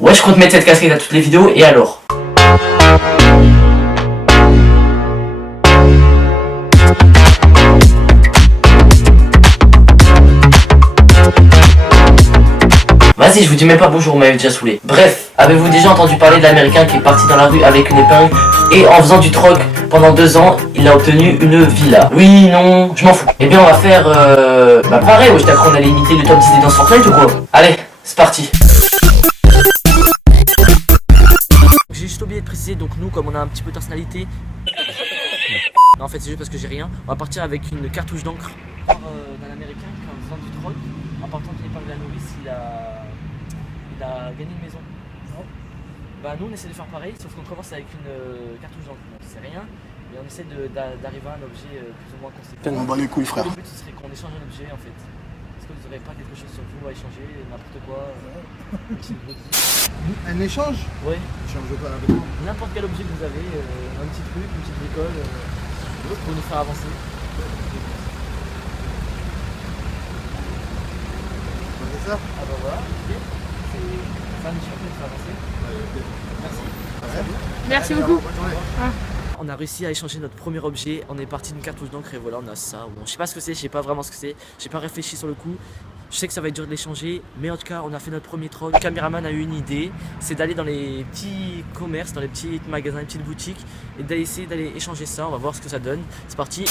Ouais, je compte mettre cette casquette à toutes les vidéos, et alors? Vas-y, je vous dis même pas bonjour, vous m'avez déjà saoulé. Bref, avez-vous déjà entendu parler de l'américain qui est parti dans la rue avec une épingle et en faisant du troc pendant 2 ans, il a obtenu une villa? Oui, non, je m'en fous. Eh bien, on va faire pareil, je t'ai cru qu'on allait imiter le top 10 des danses Fortnite ou quoi? Allez, c'est parti. J'ai juste oublié de préciser, donc nous, comme on a un petit peu de personnalité... Non, en fait, c'est juste parce que j'ai rien. On va partir avec une cartouche d'encre d'un américain qui en faisant du troc, en partant de l'épingle à la nourrice, il a gagné une maison. Bah nous on essaie de faire pareil, sauf qu'on commence avec une cartouche d'encre. Donc c'est rien, mais on essaie d'arriver à un objet plus ou moins conséquent. On bat les couilles, frère. Le but ce serait qu'on échange un objet en fait. Est-ce que vous n'aurez pas quelque chose sur vous à échanger, n'importe quoi, une petite boutique? Un échange? Ouais. Échange pas avec moi. N'importe quel objet que vous avez, un petit truc, une petite bricole, pour nous faire avancer. C'est ça? Ah bah voilà, ok. C'est un échange pour nous faire avancer. Merci. Merci beaucoup. On a réussi à échanger notre premier objet, on est parti d'une cartouche d'encre et voilà on a ça. Bon, je sais pas ce que c'est, je sais pas vraiment ce que c'est, j'ai pas réfléchi sur le coup. Je sais que ça va être dur de l'échanger, mais en tout cas on a fait notre premier troc. Le caméraman a eu une idée, c'est d'aller dans les petits commerces, dans les petits magasins, les petites boutiques et d'essayer d'aller échanger ça, on va voir ce que ça donne. C'est parti.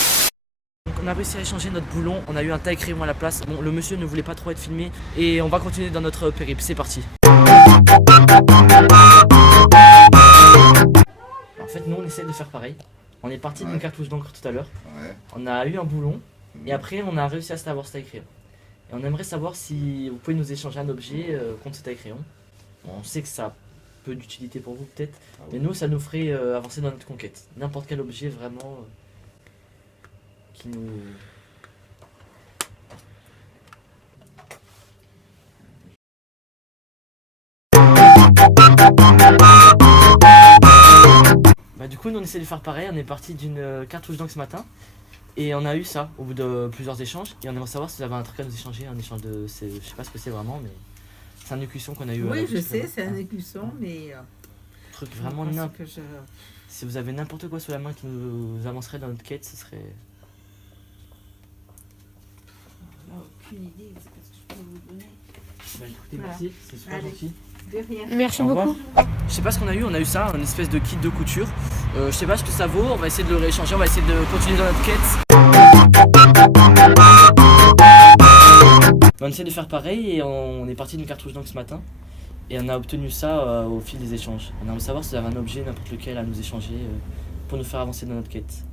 Donc on a réussi à échanger notre boulon, on a eu un taille-crayon à la place. Bon, le monsieur ne voulait pas trop être filmé et on va continuer dans notre périple, c'est parti. En fait, nous on essaie de faire pareil. On est parti d'une cartouche d'encre tout à l'heure. Ouais. On a eu un boulon et après on a réussi à se avoir ce taille-crayon. Et on aimerait savoir si vous pouvez nous échanger un objet contre ce taille-crayon. Bon, on sait que ça a peu d'utilité pour vous peut-être, mais nous ça nous ferait avancer dans notre conquête. N'importe quel objet vraiment qui nous... Bah du coup nous on essaie de faire pareil, on est parti d'une cartouche d'encre ce matin et on a eu ça au bout de plusieurs échanges et on aimerait savoir si vous avez un truc à nous échanger, un échange de... je sais pas ce que c'est vraiment mais c'est un écusson qu'on a eu. Oui je sais, c'est un écusson mais... truc vraiment n'importe... Si vous avez n'importe quoi sous la main qui nous avancerait dans notre quête, ce serait... On n'a aucune idée, c'est parce que je peux vous donner. Bah écoutez, Voilà. Merci, c'est super Allez. gentil. De rien. Merci Au revoir. beaucoup. Je sais pas ce qu'on a eu ça, une espèce de kit de couture. Je sais pas ce que ça vaut, on va essayer de le rééchanger, on va essayer de continuer dans notre quête. On essaie de faire pareil et on est parti d'une cartouche d'encre ce matin. Et on a obtenu ça au fil des échanges. On aimerait savoir si vous avez un objet, n'importe lequel, à nous échanger pour nous faire avancer dans notre quête.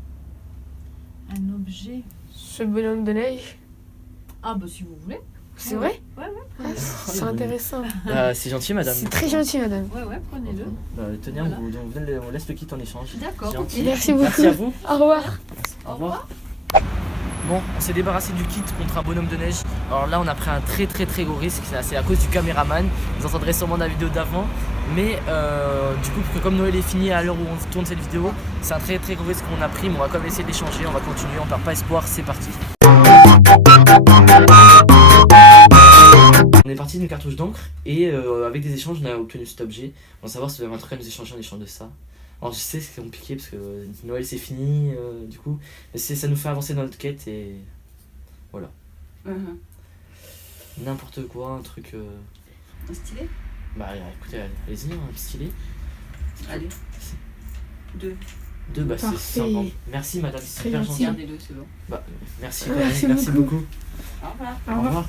Un objet? Ce bonhomme de neige. Ah bah si vous voulez. C'est vrai? Ouais, Ah, c'est intéressant. C'est gentil madame. C'est très gentil, madame. ouais, prenez-le. Tenez, Voilà. on laisse le kit en échange. D'accord, C'est ok. gentil. Merci beaucoup. Merci à vous. Au revoir. Au revoir. Bon, on s'est débarrassé du kit contre un bonhomme de neige. Alors là, on a pris un très gros risque. C'est à cause du caméraman. Vous entendrez sûrement la vidéo d'avant. Mais du coup, comme Noël est fini à l'heure où on tourne cette vidéo, c'est un très gros risque qu'on a pris. Mais on va quand même essayer d'échanger. On va continuer. On perd pas espoir. C'est parti. On est parti d'une cartouche d'encre et avec des échanges, on a obtenu cet objet. On va savoir si vous avez un truc à nous échanger en échange de ça. Alors je sais c'est compliqué parce que Noël c'est fini du coup, mais ça nous fait avancer dans notre quête et voilà. N'importe quoi, un truc... Un stylet? Bah écoutez, allez-y, un petit stylet. Allez. 2. Bah c'est Parfait. sympa. Merci madame, c'est Très super gentil. gentil. Gardez-le, c'est bon. Bah merci, Merci beaucoup. beaucoup. Au revoir. Au revoir.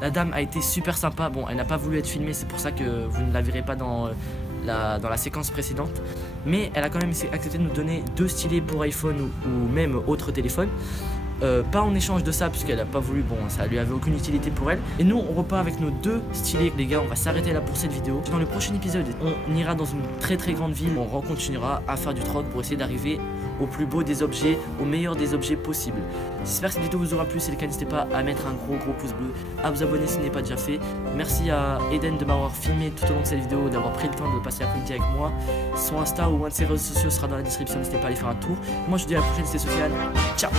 La dame a été super sympa. Bon, elle n'a pas voulu être filmée, c'est pour ça que vous ne la verrez pas dans la séquence précédente. Mais elle a quand même accepté de nous donner 2 stylets pour iPhone ou même autre téléphone. Pas en échange de ça, puisqu'elle n'a pas voulu, bon, ça lui avait aucune utilité pour elle. Et nous, on repart avec nos 2 stylets. Les gars, on va s'arrêter là pour cette vidéo. Dans le prochain épisode, on ira dans une très grande ville. On continuera à faire du troc pour essayer d'arriver au plus beau des objets, au meilleur des objets possibles. J'espère que cette vidéo vous aura plu. Si c'est le cas, n'hésitez pas à mettre un gros pouce bleu, à vous abonner si ce n'est pas déjà fait. Merci à Eden de m'avoir filmé tout au long de cette vidéo, d'avoir pris le temps de passer l'après-midi avec moi. Son Insta ou un de ses réseaux sociaux sera dans la description, n'hésitez pas à aller faire un tour. Moi je vous dis à la prochaine, c'était Sofiane. Ciao.